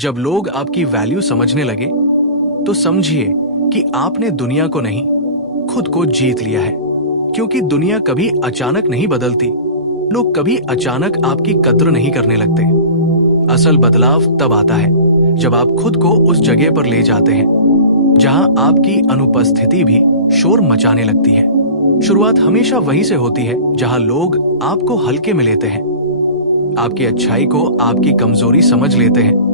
जब लोग आपकी वैल्यू समझने लगे तो समझिए कि आपने दुनिया को नहीं, खुद को जीत लिया है। क्योंकि दुनिया कभी अचानक नहीं बदलती, लोग कभी अचानक आपकी कद्र नहीं करने लगते। असल बदलाव तब आता है जब आप खुद को उस जगह पर ले जाते हैं जहां आपकी अनुपस्थिति भी शोर मचाने लगती है। शुरुआत हमेशा वहीं से होती है जहां लोग आपको हल्के में लेते हैं, आपकी अच्छाई को आपकी कमजोरी समझ लेते हैं,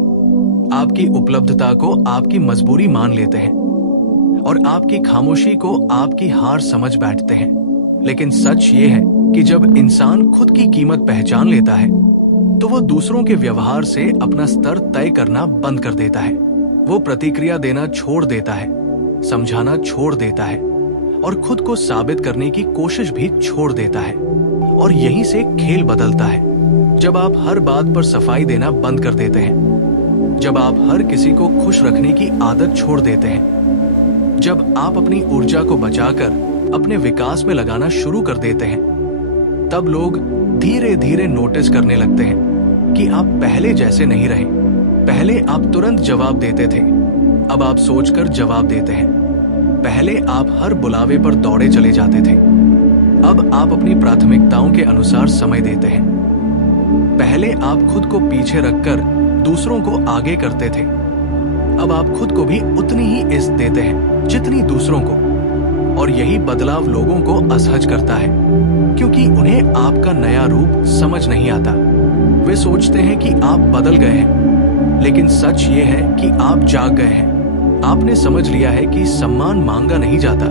आपकी उपलब्धता को आपकी मजबूरी मान लेते हैं और आपकी खामोशी को आपकी हार समझ बैठते हैं। लेकिन सच ये है कि जब इंसान खुद की कीमत पहचान लेता है तो वो दूसरों के व्यवहार से अपना स्तर तय करना बंद कर देता है। वो प्रतिक्रिया देना छोड़ देता है, समझाना छोड़ देता है और खुद को साबित करने की कोशिश भी छोड़ देता है। और यहीं से खेल बदलता है जब आप हर बात पर सफाई देना बंद कर देते हैं, जब आप हर किसी को खुश रखने की आदत छोड़ देते हैं, जब आप अपनी ऊर्जा को बचाकर अपने विकास में लगाना शुरू कर देते हैं। तब लोग धीरे धीरे नोटिस करने लगते हैं कि आप पहले जैसे नहीं रहे। पहले आप तुरंत जवाब देते थे, अब आप सोचकर जवाब देते हैं। पहले आप हर बुलावे पर दौड़े चले जाते थे, अब आप अपनी प्राथमिकताओं के अनुसार समय देते हैं। पहले आप खुद को पीछे रखकर दूसरों को आगे करते थे, अब आप खुद को भी उतनी ही इज्जत देते हैं जितनी दूसरों को। और यही बदलाव लोगों को असहज करता है क्योंकि उन्हें आपका नया रूप समझ नहीं आता। वे सोचते हैं कि आप बदल गए हैं, लेकिन सच ये है कि आप जाग गए हैं। आपने समझ लिया है कि सम्मान मांगा नहीं जाता,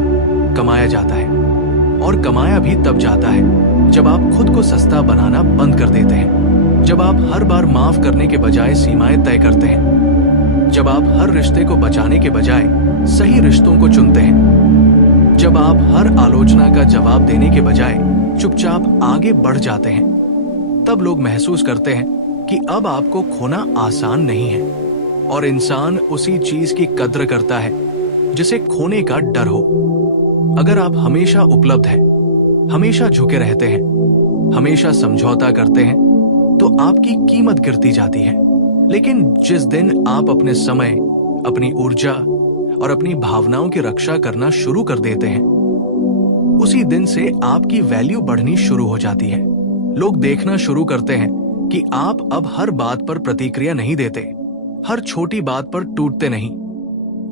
कमाया जाता है। और कमाया भी तब जाता है जब आप खुद को सस्ता बनाना बंद कर देते हैं, जब आप हर बार माफ करने के बजाय सीमाएं तय करते हैं, जब आप हर रिश्ते को बचाने के बजाय सही रिश्तों को चुनते हैं, जब आप हर आलोचना का जवाब देने के बजाय चुपचाप आगे बढ़ जाते हैं। तब लोग महसूस करते हैं कि अब आपको खोना आसान नहीं है। और इंसान उसी चीज की कद्र करता है जिसे खोने का डर हो। अगर आप हमेशा उपलब्ध हैं, हमेशा झुके रहते हैं, हमेशा समझौता करते हैं, तो आपकी कीमत गिरती जाती है। लेकिन जिस दिन आप अपने समय, अपनी ऊर्जा और अपनी भावनाओं की रक्षा करना शुरू कर देते हैं, उसी दिन से आपकी वैल्यू बढ़नी शुरू हो जाती है। लोग देखना शुरू करते हैं कि आप अब हर बात पर प्रतिक्रिया नहीं देते, हर छोटी बात पर टूटते नहीं,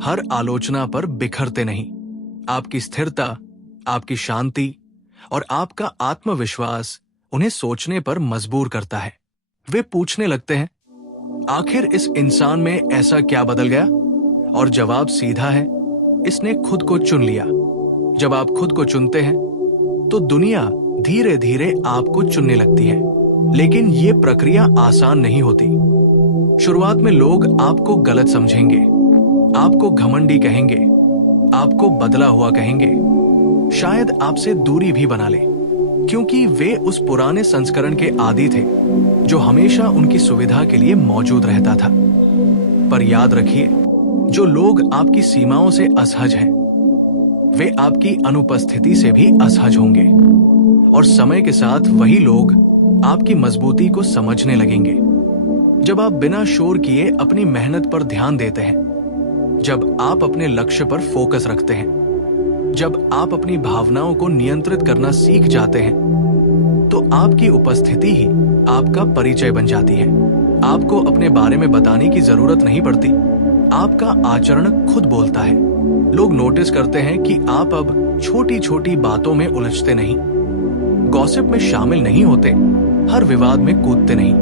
हर आलोचना पर बिखरते नहीं। आपकी स्थिरता, आपकी शांति और आपका आत्मविश्वास उन्हें सोचने पर मजबूर करता है। वे पूछने लगते हैं, आखिर इस इंसान में ऐसा क्या बदल गया? और जवाब सीधा है, इसने खुद को चुन लिया। जब आप खुद को चुनते हैं तो दुनिया धीरे धीरे आपको चुनने लगती है। लेकिन ये प्रक्रिया आसान नहीं होती। शुरुआत में लोग आपको गलत समझेंगे, आपको घमंडी कहेंगे, आपको बदला हुआ कहेंगे, शायद आपसे दूरी भी बना ले, क्योंकि वे उस पुराने संस्करण के आदी थे जो हमेशा उनकी सुविधा के लिए मौजूद रहता था। पर याद रखिए, जो लोग आपकी सीमाओं से असहज हैं, वे आपकी अनुपस्थिति से भी असहज होंगे। और समय के साथ वही लोग आपकी मजबूती को समझने लगेंगे। जब आप बिना शोर किए अपनी मेहनत पर ध्यान देते हैं, जब आप अपने लक्ष्य पर फोकस रखते हैं, जब आप अपनी भावनाओं को नियंत्रित करना सीख जाते हैं, तो आपकी उपस्थिति ही आपका परिचय बन जाती है। आपको अपने बारे में बताने की जरूरत नहीं पड़ती, आपका आचरण खुद बोलता है। लोग नोटिस करते हैं कि आप अब छोटी छोटी बातों में उलझते नहीं, गॉसिप में शामिल नहीं होते, हर विवाद में कूदते नहीं।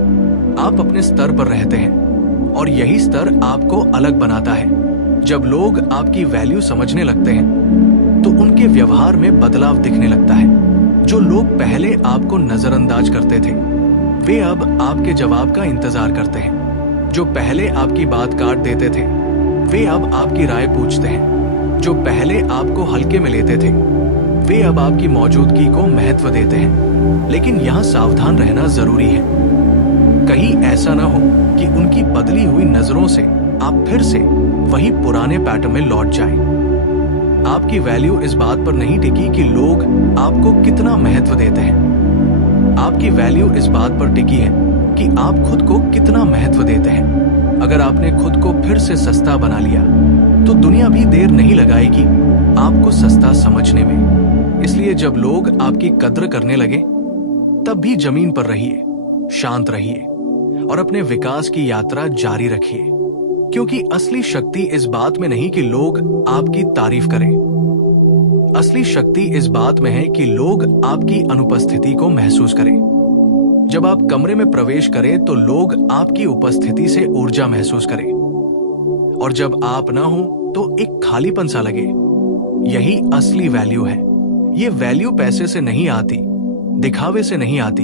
आप अपने स्तर पर रहते हैं और यही स्तर आपको अलग बनाता है। जब लोग आपकी वैल्यू समझने लगते हैं तो उनके व्यवहार में बदलाव दिखने लगता है। जो लोग पहले आपको नजरअंदाज करते थे, वे अब आपके जवाब का इंतजार करते हैं। जो पहले आपकी बात काट देते थे, वे अब आपकी राय पूछते हैं। जो पहले आपको हल्के में लेते थे, वे अब आपकी मौजूदगी को महत्व देते हैं। लेकिन यहाँ सावधान रहना जरूरी है। कहीं ऐसा ना हो कि उनकी बदली हुई नजरों से आप फिर से वही पुराने पैटर्न में लौट जाएं। आपकी वैल्यू इस बात पर नहीं टिकी कि लोग आपको कितना महत्व देते हैं। आपकी वैल्यू इस बात पर टिकी है कि आप खुद को कितना महत्व देते हैं। अगर आपने खुद को फिर से सस्ता बना लिया तो दुनिया भी देर नहीं लगाएगी आपको सस्ता समझने में। इसलिए जब लोग आपकी कद्र करने लगे तब भी जमीन पर रहिए, शांत रहिए और अपने विकास की यात्रा जारी रखिए, क्योंकि असली शक्ति इस बात में नहीं कि लोग आपकी तारीफ करें। असली शक्ति इस बात में है कि लोग आपकी अनुपस्थिति को महसूस करें। जब आप कमरे में प्रवेश करें तो लोग आपकी उपस्थिति से ऊर्जा महसूस करें, और जब आप ना हो तो एक खालीपन सा लगे। यही असली वैल्यू है। ये वैल्यू पैसे से नहीं आती, दिखावे से नहीं आती,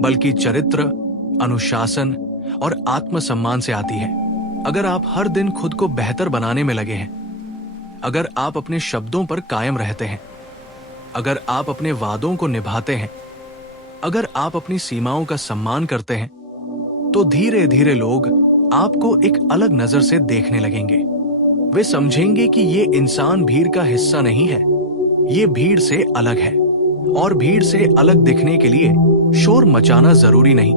बल्कि चरित्र, अनुशासन और आत्मसम्मान से आती है। अगर आप हर दिन खुद को बेहतर बनाने में लगे हैं, अगर आप अपने शब्दों पर कायम रहते हैं, अगर आप अपने वादों को निभाते हैं, अगर आप अपनी सीमाओं का सम्मान करते हैं, तो धीरे धीरे लोग आपको एक अलग नजर से देखने लगेंगे। वे समझेंगे कि ये इंसान भीड़ का हिस्सा नहीं है, ये भीड़ से अलग है। और भीड़ से अलग दिखने के लिए शोर मचाना जरूरी नहीं,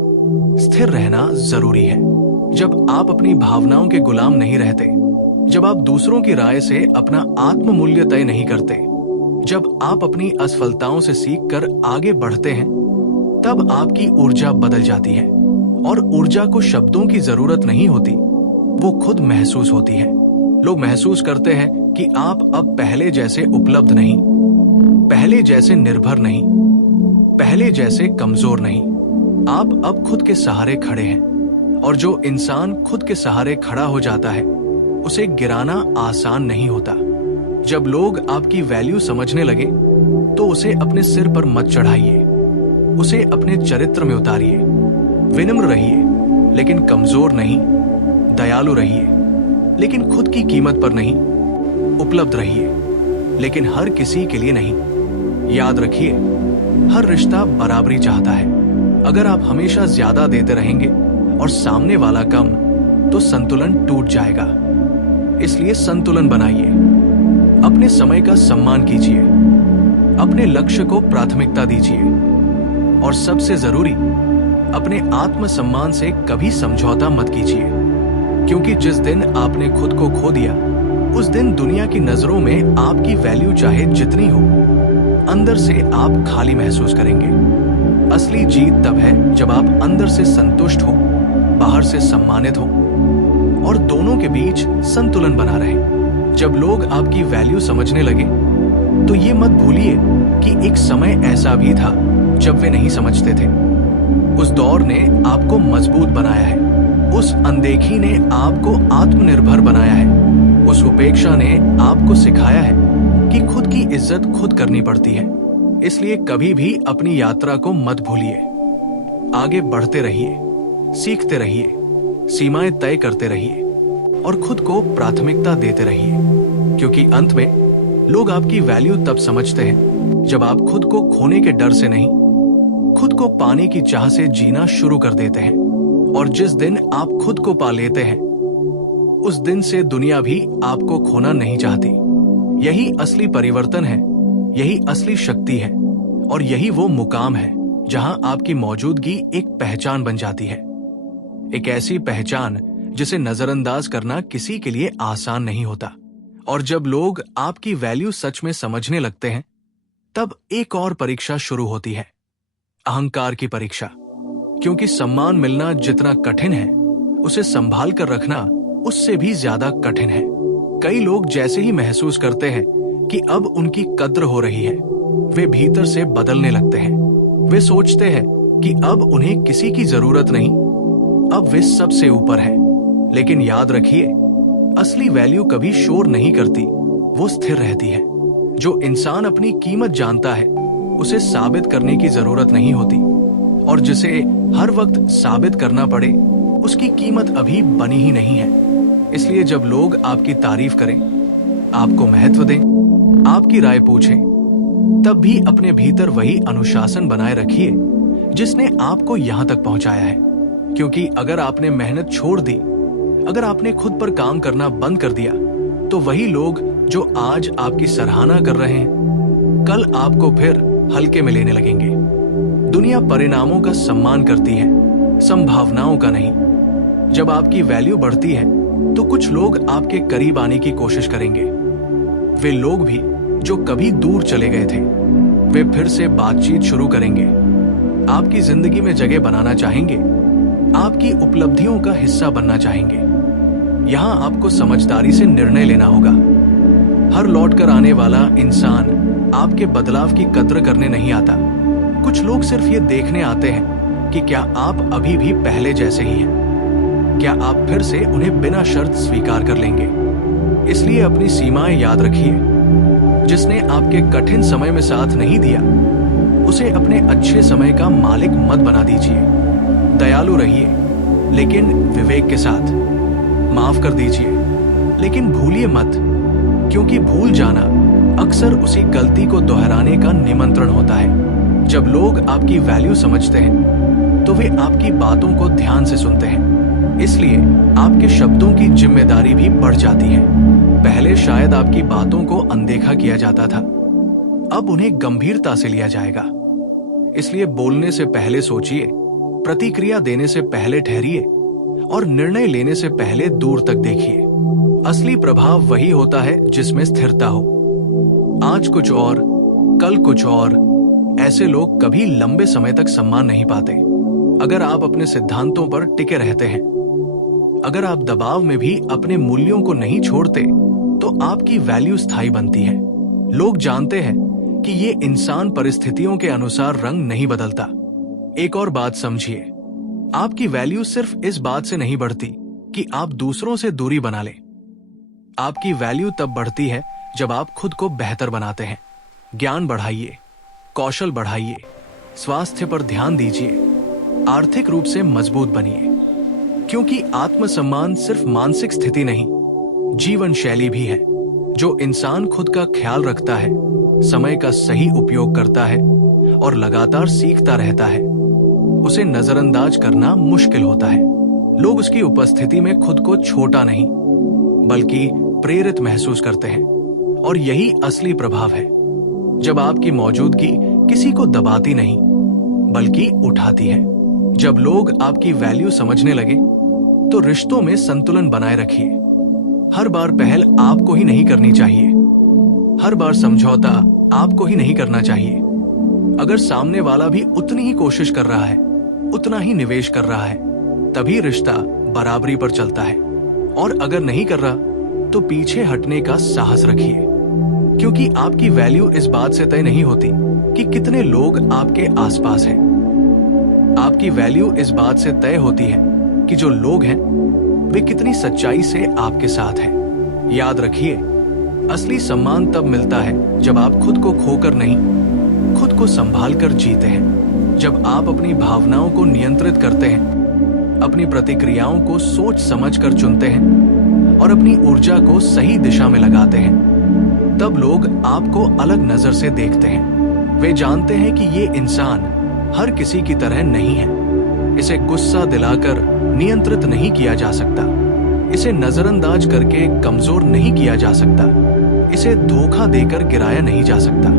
स्थिर रहना जरूरी है। जब आप अपनी भावनाओं के गुलाम नहीं रहते, जब आप दूसरों की राय से अपना आत्म मूल्य तय नहीं करते, जब आप अपनी असफलताओं से सीखकर आगे बढ़ते हैं, तब आपकी ऊर्जा बदल जाती है। और ऊर्जा को शब्दों की जरूरत नहीं होती, वो खुद महसूस होती है। लोग महसूस करते हैं कि आप अब पहले जैसे उपलब्ध नहीं, पहले जैसे निर्भर नहीं, पहले जैसे कमजोर नहीं। आप अब खुद के सहारे खड़े हैं, और जो इंसान खुद के सहारे खड़ा हो जाता है उसे गिराना आसान नहीं होता। जब लोग आपकी वैल्यू समझने लगे तो उसे अपने सिर पर मत चढ़ाइए, उसे अपने चरित्र में उतारिए। विनम्र रहिए लेकिन कमजोर नहीं, दयालु रहिए लेकिन खुद की कीमत पर नहीं, उपलब्ध रहिए लेकिन हर किसी के लिए नहीं। याद रखिए, हर रिश्ता बराबरी चाहता है। अगर आप हमेशा ज्यादा देते रहेंगे और सामने वाला कम, तो संतुलन टूट जाएगा। इसलिए संतुलन बनाइए, अपने समय का सम्मान कीजिए, अपने लक्ष्य को प्राथमिकता दीजिए, और सबसे जरूरी, अपने आत्मसम्मान से कभी समझौता मत कीजिए, क्योंकि जिस दिन आपने खुद को खो दिया, उस दिन दुनिया की नजरों में आपकी वैल्यू चाहे जितनी हो, अंदर से आप खाली महसूस करेंगे। असली जीत तब है जब आप अंदर से संतुष्ट हो, बाहर से सम्मानित हो, और दोनों के बीच संतुलन बना रहे। जब लोग आपकी वैल्यू समझने लगे तो ये मत भूलिए कि एक समय ऐसा भी था जब वे नहीं समझते थे। उस दौर ने आपको मजबूत बनाया है, उस अनदेखी ने आपको आत्मनिर्भर बनाया है, उस उपेक्षा ने आपको सिखाया है कि खुद की इज्जत खुद करनी पड़ती है। इसलिए कभी भी अपनी यात्रा को मत भूलिए। आगे बढ़ते रहिए, सीखते रहिए, सीमाएं तय करते रहिए और खुद को प्राथमिकता देते रहिए, क्योंकि अंत में लोग आपकी वैल्यू तब समझते हैं जब आप खुद को खोने के डर से नहीं, खुद को पाने की चाह से जीना शुरू कर देते हैं। और जिस दिन आप खुद को पा लेते हैं, उस दिन से दुनिया भी आपको खोना नहीं चाहती। यही असली परिवर्तन है, यही असली शक्ति है, और यही वो मुकाम है जहां आपकी मौजूदगी एक पहचान बन जाती है। एक ऐसी पहचान जिसे नजरअंदाज करना किसी के लिए आसान नहीं होता। और जब लोग आपकी वैल्यू सच में समझने लगते हैं, तब एक और परीक्षा शुरू होती है, अहंकार की परीक्षा। क्योंकि सम्मान मिलना जितना कठिन है, उसे संभाल कर रखना उससे भी ज्यादा कठिन है। कई लोग जैसे ही महसूस करते हैं कि अब उनकी कद्र हो रही है, वे भीतर से बदलने लगते हैं। वे सोचते हैं कि अब उन्हें किसी की जरूरत नहीं, अब वे सबसे ऊपर हैं। लेकिन याद रखिए, असली वैल्यू कभी शोर नहीं करती, वो स्थिर रहती है। जो इंसान अपनी कीमत जानता है, उसे साबित करने की जरूरत नहीं होती, और जिसे हर वक्त साबित करना पड़े, उसकी कीमत अभी बनी ही नहीं है। इसलिए जब लोग आपकी तारीफ करें, आपको महत्व दें, आपकी राय पूछें, तब भी अपने भीतर वही अनुशासन बनाए रखिए जिसने आपको यहां तक पहुंचाया है। क्योंकि अगर आपने मेहनत छोड़ दी, अगर आपने खुद पर काम करना बंद कर दिया, तो वही लोग जो आज आपकी सराहना कर रहे हैं, कल आपको फिर हल्के में लेने लगेंगे। दुनिया परिणामों का सम्मान करती है, संभावनाओं का नहीं। जब आपकी वैल्यू बढ़ती है तो कुछ लोग आपके करीब आने की कोशिश करेंगे। वे लोग भी जो कभी दूर चले गए थे, वे फिर से बातचीत शुरू करेंगे, आपकी जिंदगी में जगह बनाना चाहेंगे, आपकी उपलब्धियों का हिस्सा बनना चाहेंगे। यहां आपको समझदारी से निर्णय लेना होगा। हर लौट कर आने वाला इंसान आपके बदलाव की कद्र करने नहीं आता। कुछ लोग सिर्फ ये देखने आते हैं कि क्या आप अभी भी पहले जैसे ही हैं, क्या आप फिर से उन्हें बिना शर्त स्वीकार कर लेंगे। इसलिए अपनी सीमाएं याद रखिए। जिसने आपके कठिन समय में साथ नहीं दिया, उसे अपने अच्छे समय का मालिक मत बना दीजिए। दयालु रहिए, लेकिन विवेक के साथ। माफ कर दीजिए, लेकिन भूलिए मत, क्योंकि भूल जाना अक्सर उसी गलती को दोहराने का निमंत्रण होता है। जब लोग आपकी वैल्यू समझते हैं तो वे आपकी बातों को ध्यान से सुनते हैं, इसलिए आपके शब्दों की जिम्मेदारी भी बढ़ जाती है। पहले शायद आपकी बातों को अनदेखा किया जाता था, अब उन्हें गंभीरता से लिया जाएगा। इसलिए बोलने से पहले सोचिए, प्रतिक्रिया देने से पहले ठहरिए और निर्णय लेने से पहले दूर तक देखिए। असली प्रभाव वही होता है जिसमें स्थिरता हो। आज कुछ और, कल कुछ और। ऐसे लोग कभी लंबे समय तक सम्मान नहीं पाते। अगर आप अपने सिद्धांतों पर टिके रहते हैं, अगर आप दबाव में भी अपने मूल्यों को नहीं छोड़ते, तो आपकी वैल्यू स्थायी बनती है। लोग जानते हैं कि ये इंसान परिस्थितियों के अनुसार रंग नहीं बदलता। एक और बात समझिए, आपकी वैल्यू सिर्फ इस बात से नहीं बढ़ती कि आप दूसरों से दूरी बना लें। आपकी वैल्यू तब बढ़ती है जब आप खुद को बेहतर बनाते हैं। ज्ञान बढ़ाइए, कौशल बढ़ाइए, स्वास्थ्य पर ध्यान दीजिए, आर्थिक रूप से मजबूत बनिए, क्योंकि आत्मसम्मान सिर्फ मानसिक स्थिति नहीं, जीवन शैली भी है। जो इंसान खुद का ख्याल रखता है, समय का सही उपयोग करता है और लगातार सीखता रहता है, उसे नजरअंदाज करना मुश्किल होता है। लोग उसकी उपस्थिति में खुद को छोटा नहीं, बल्कि प्रेरित महसूस करते हैं, और यही असली प्रभाव है। जब आपकी मौजूदगी किसी को दबाती नहीं, बल्कि उठाती है। जब लोग आपकी वैल्यू समझने लगे, तो रिश्तों में संतुलन बनाए रखिए। हर बार पहल आपको ही नहीं करनी चाहिए, हर बार समझौता आपको ही नहीं करना चाहिए। अगर सामने वाला भी उतनी ही कोशिश कर रहा है, उतना ही निवेश कर रहा है, तभी रिश्ता बराबरी पर चलता है। और अगर नहीं कर रहा, तो पीछे हटने का साहस रखिए, क्योंकि आपकी वैल्यू इस बात से तय नहीं होती कि कितने लोग आपके आसपास हैं। आपकी वैल्यू इस बात से तय होती है कि जो लोग हैं, वे कितनी सच्चाई से आपके साथ हैं। याद रखिए, असली सम्मान तब मिलता है जब आप खुद को खोकर नहीं, खुद को संभाल कर जीते हैं। जब आप अपनी भावनाओं को नियंत्रित करते हैं, अपनी प्रतिक्रियाओं को सोच समझ कर चुनते हैं और अपनी ऊर्जा को सही दिशा में लगाते हैं, तब लोग आपको अलग नजर से देखते हैं। वे जानते हैं कि ये इंसान हर किसी की तरह नहीं है। इसे गुस्सा दिलाकर नियंत्रित नहीं किया जा सकता, इसे नजरअंदाज करके कमजोर नहीं किया जा सकता, इसे धोखा देकर गिराया नहीं जा सकता,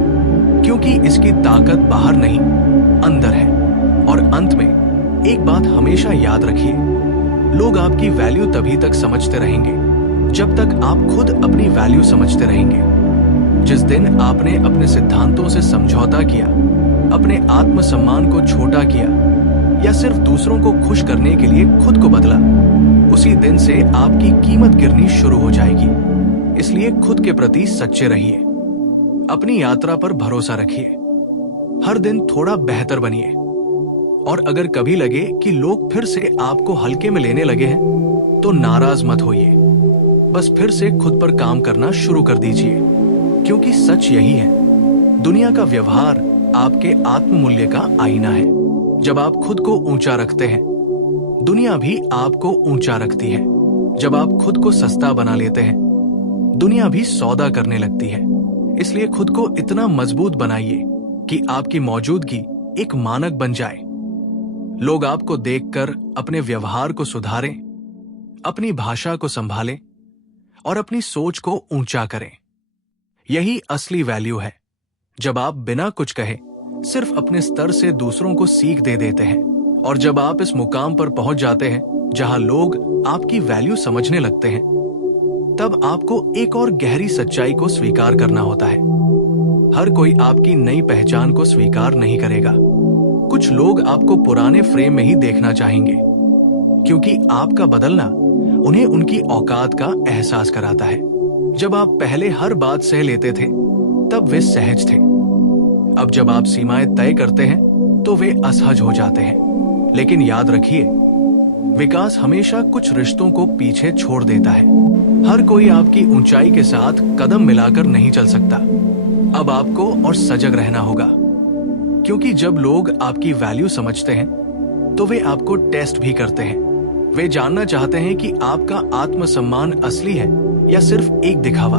क्योंकि इसकी ताकत बाहर नहीं, अंदर है। और अंत में एक बात हमेशा याद रखिए, लोग आपकी वैल्यू तभी तक समझते रहेंगे जब तक आप खुद अपनी वैल्यू समझते रहेंगे। जिस दिन आपने अपने सिद्धांतों से समझौता किया, अपने आत्मसम्मान को छोटा किया, या सिर्फ दूसरों को खुश करने के लिए खुद को बदला, उसी दिन से आपकी कीमत गिरनी शुरू हो जाएगी। इसलिए खुद के प्रति सच्चे रहिए, अपनी यात्रा पर भरोसा रखिए, हर दिन थोड़ा बेहतर बनिए। और अगर कभी लगे कि लोग फिर से आपको हल्के में लेने लगे हैं, तो नाराज मत होइए, बस फिर से खुद पर काम करना शुरू कर दीजिए, क्योंकि सच यही है, दुनिया का व्यवहार आपके आत्ममूल्य का आईना है। जब आप खुद को ऊंचा रखते हैं, दुनिया भी आपको ऊंचा रखती है। जब आप खुद को सस्ता बना लेते हैं, दुनिया भी सौदा करने लगती है। इसलिए खुद को इतना मजबूत बनाइए कि आपकी मौजूदगी एक मानक बन जाए। लोग आपको देखकर अपने व्यवहार को सुधारें, अपनी भाषा को संभालें और अपनी सोच को ऊंचा करें। यही असली वैल्यू है, जब आप बिना कुछ कहे सिर्फ अपने स्तर से दूसरों को सीख दे देते हैं। और जब आप इस मुकाम पर पहुंच जाते हैं, जहां लोग आपकी वैल्यू समझने लगते हैं, तब आपको एक और गहरी सच्चाई को स्वीकार करना होता है। हर कोई आपकी नई पहचान को स्वीकार नहीं करेगा। कुछ लोग आपको पुराने फ्रेम में ही देखना चाहेंगे, क्योंकि आपका बदलना उन्हें उनकी औकात का एहसास कराता है। जब आप पहले हर बात सह लेते थे, तब वे सहज थे। अब जब आप सीमाएं तय करते हैं, तो वे असहज हो जाते हैं। लेकिन याद रखिए, विकास हमेशा कुछ रिश्तों को पीछे छोड़ देता है। हर कोई आपकी ऊंचाई के साथ कदम मिलाकर नहीं चल सकता। अब आपको और सजग रहना होगा, क्योंकि जब लोग आपकी वैल्यू समझते हैं, तो वे आपको टेस्ट भी करते हैं। वे जानना चाहते हैं कि आपका आत्मसम्मान असली है या सिर्फ एक दिखावा।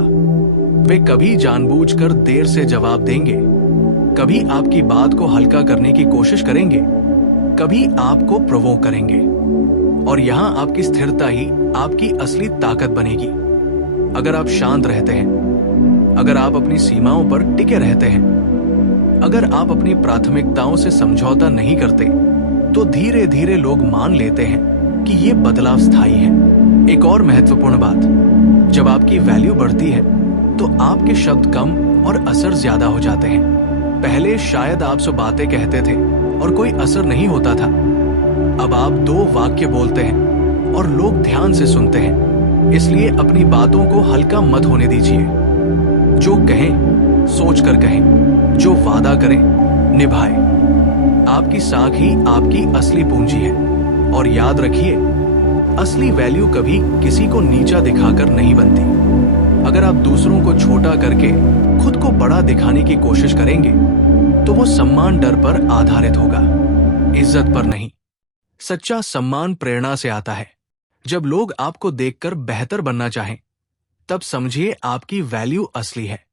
वे कभी जानबूझकर देर से जवाब देंगे, कभी आपकी बात को हल्का करने की कोशिश करेंगे, कभी आपको प्रोवोक करेंगे। और यहां आपकी स्थिरता ही आपकी असली ताकत बनेगी। अगर आप शांत रहते हैं, अगर आप अपनी सीमाओं पर टिके रहते हैं, अगर आप अपनी प्राथमिकताओं से समझौता नहीं करते, तो धीरे धीरे लोग मान लेते हैं कि ये बदलाव स्थायी है। एक और महत्वपूर्ण बात, जब आपकी वैल्यू बढ़ती है, तो आपके शब्द कम और असर ज्यादा हो जाते हैं। पहले शायद आप 100 बातें कहते थे और कोई असर नहीं होता था। अब आप 2 वाक्य बोलते हैं और लोग ध्यान से सुनते हैं। इसलिए अपनी बातों को हल्का मत होने दीजिए। जो कहें, सोच कर कहें। जो वादा करें, निभाएं। आपकी साख ही आपकी असली पूंजी है। और याद रखिए, असली वैल्यू कभी किसी को नीचा दिखाकर नहीं बनती। अगर आप दूसरों को छोटा करके खुद को बड़ा दिखाने की कोशिश करेंगे, तो वो सम्मान डर पर आधारित होगा, इज्जत पर नहीं। सच्चा सम्मान प्रेरणा से आता है। जब लोग आपको देखकर बेहतर बनना चाहें, तब समझिए आपकी वैल्यू असली है।